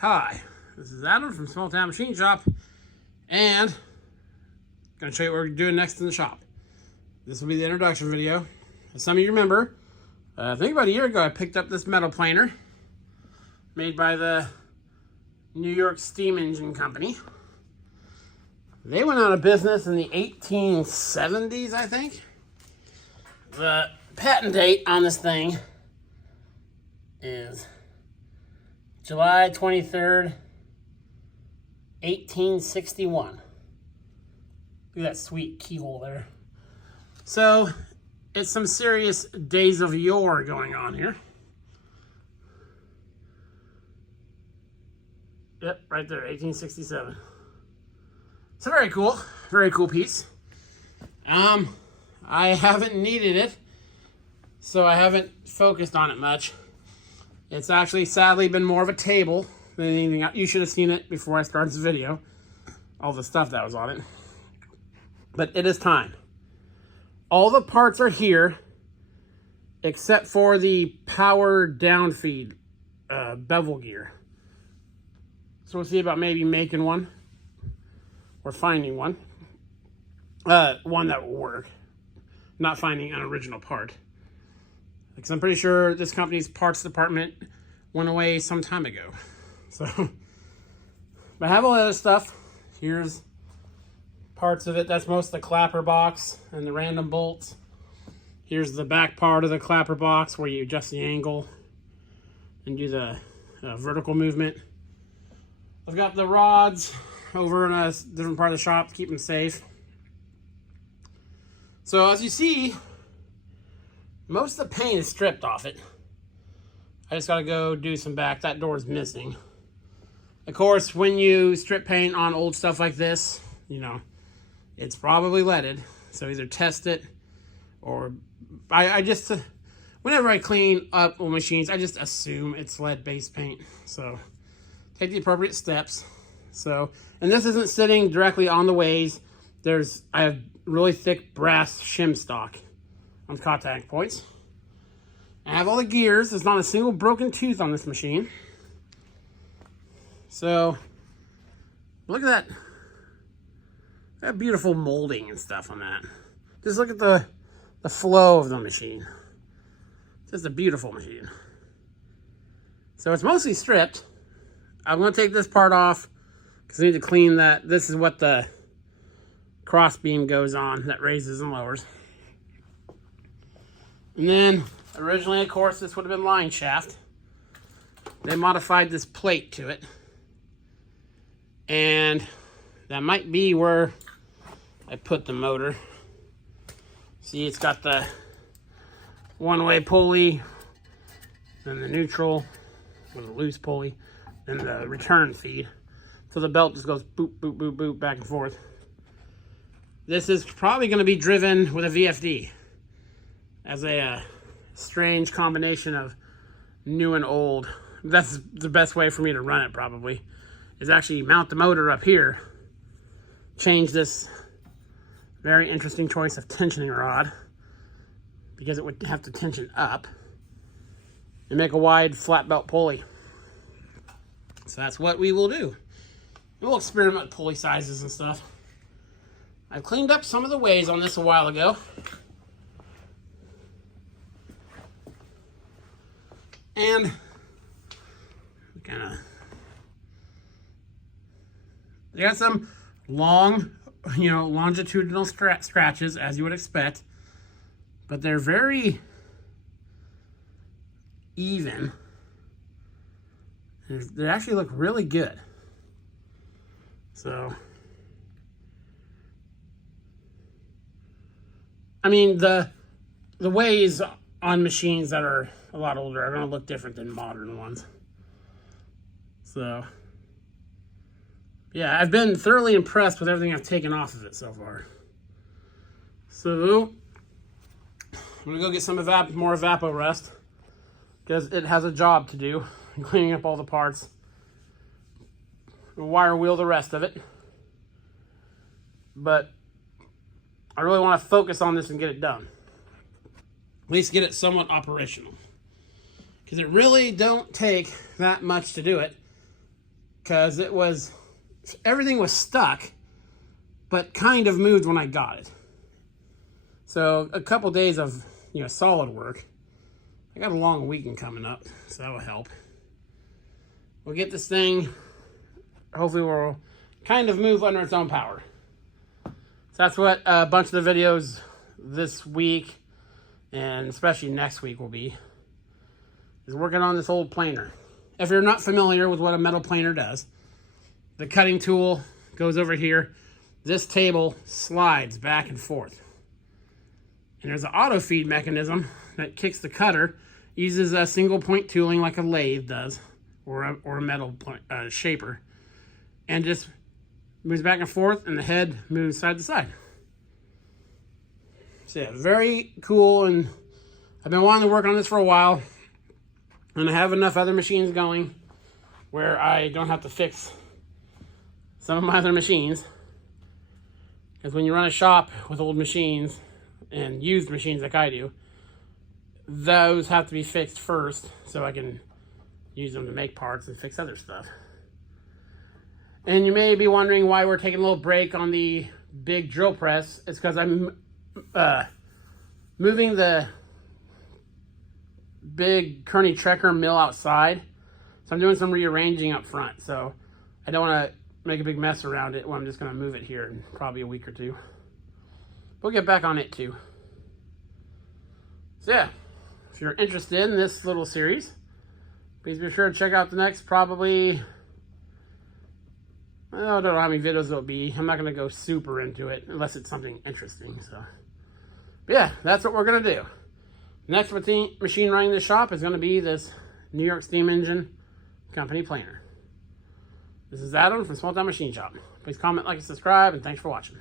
Hi, this is Adam from Small Town Machine Shop, and I'm going to show you what we're doing next in the shop. This will be the introduction video. As some of you remember, I think about a year ago I picked up this metal planer made by the New York Steam Engine Company. They went out of business in the 1870s, I think. The patent date on this thing is July 23rd, 1861. Look at that sweet keyhole there. So, it's some serious days of yore going on here. Yep, right there, 1867. So very cool piece. I haven't needed it, so I haven't focused on it much. It's actually, sadly, been more of a table than anything else. You should have seen it before I started this video. All the stuff that was on it. But it is time. All the parts are here, except for the power downfeed bevel gear. So we'll see about maybe making one or finding one. One that will work. Not finding an original part. Because I'm pretty sure this company's parts department went away some time ago. So, but I have all that other stuff. Here's parts of it. That's most of the clapper box and the random bolts. Here's the back part of the clapper box where you adjust the angle and do the vertical movement. I've got the rods over in a different part of the shop to keep them safe. So as you see, most of the paint is stripped off it. I just gotta go do some back. That door is missing. Of course, when you strip paint on old stuff like this, you know, it's probably leaded. So either test it or I just, whenever I clean up old machines, I just assume it's lead-based paint. So take the appropriate steps. So, and this isn't sitting directly on the ways. I have really thick brass shim stock on contact points. I have all the gears. There's not a single broken tooth on this machine. So, look at that beautiful molding and stuff on that. Just look at the flow of the machine. Just a beautiful machine. So it's mostly stripped. I'm going to take this part off because I need to clean that. This is what the cross beam goes on that raises and lowers. And then, originally, of course, this would have been line shaft. They modified this plate to it. And that might be where I put the motor. See, it's got the one-way pulley, then the neutral with a loose pulley, and the return feed. So the belt just goes boop, boop, boop, boop, back and forth. This is probably going to be driven with a VFD as a strange combination of new and old. That's the best way for me to run it, probably, is actually mount the motor up here, change this very interesting choice of tensioning rod, because it would have to tension up, and make a wide flat belt pulley. So that's what we will do. We'll experiment with pulley sizes and stuff. I cleaned up some of the ways on this a while ago. And they got some long, longitudinal scratches, as you would expect, but they're very even. They actually look really good. So, I mean, the ways on machines that are a lot older are going to look different than modern ones. So, yeah, I've been thoroughly impressed with everything I've taken off of it so far. So, I'm going to go get some more Evappo Rust, because it has a job to do, cleaning up all the parts. We'll wire wheel the rest of it. But I really want to focus on this and get it done. At least get it somewhat operational. Because it really don't take that much to do it. because everything was stuck, but kind of moved when I got it. So a couple days of solid work. I got a long weekend coming up, so that will help. We'll get this thing, hopefully will kind of move under its own power. So that's what a bunch of the videos this week, and especially next week, will be, is working on this old planer. If you're not familiar with what a metal planer does, the cutting tool goes over here. This table slides back and forth. And there's an auto feed mechanism that kicks the cutter, uses a single point tooling like a lathe does, or a metal shaper, and just moves back and forth, and the head moves side to side. So yeah, very cool, and I've been wanting to work on this for a while, and I have enough other machines going where I don't have to fix some of my other machines. Because when you run a shop with old machines and used machines like I do, those have to be fixed first so I can use them to make parts and fix other stuff. And you may be wondering why we're taking a little break on the big drill press. It's because I'm moving the big Kearney Trekker mill outside. So I'm doing some rearranging up front. So I don't want to make a big mess around it when I'm just going to move it here in probably a week or two. We'll get back on it too. So yeah, if you're interested in this little series, please be sure to check out the next probably, I don't know how many videos it'll be. I'm not going to go super into it unless it's something interesting. So, but yeah, that's what we're going to do. Next machine running the shop is going to be this New York Steam Engine Company planer. This is Adam from Small Town Machine Shop. Please comment, like, and subscribe, and thanks for watching.